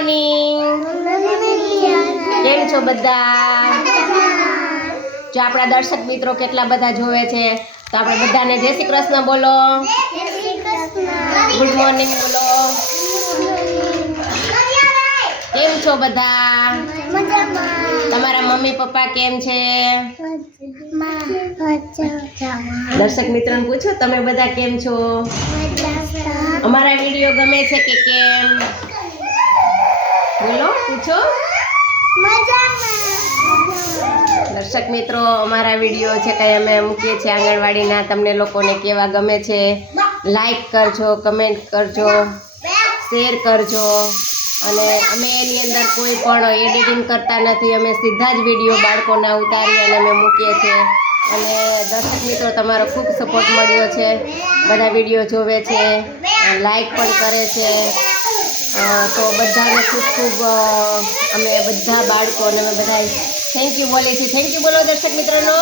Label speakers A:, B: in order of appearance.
A: Morning કેમ છો બધા? જો આપણા દર્શક મિત્રો કેટલા બધા જોવે છે તો આપણે બધાને જય શ્રી કૃષ્ણ બોલો. ગુડ મોર્નિંગ બોલો. કેમ છો બધા? તમારા મમ્મી પપ્પા કેમ છે? દર્શક મિત્રોને પૂછો તમે બધા કેમ છો? અમારા વીડિયો ગમે છે કે કેમ? પૂછો દર્શક મિત્રો, અમારા વીડિયો છે કંઈ અમે મૂકીએ છીએ આંગણવાડીના, તમને લોકોને કેવા ગમે છે લાઈક કરજો કમેન્ટ કરજો શેર કરજો. અને અમે એની અંદર કોઈ પણ એડિટિંગ કરતા નથી, અમે સીધા જ વીડિયો બાળકોના ઉતારી અને અમે મૂકીએ છીએ. અને દર્શક મિત્રો, તમારો ખૂબ સપોર્ટ મળ્યો છે. બધા વીડિયો જોવે છે લાઈક પણ કરે છે. તો બધાને ખૂબ ખૂબ અમે બધા બાળકો અને અમે બધા થેન્ક યુ બોલીએ છીએ. થેન્ક યુ બોલો દર્શક મિત્રોનો.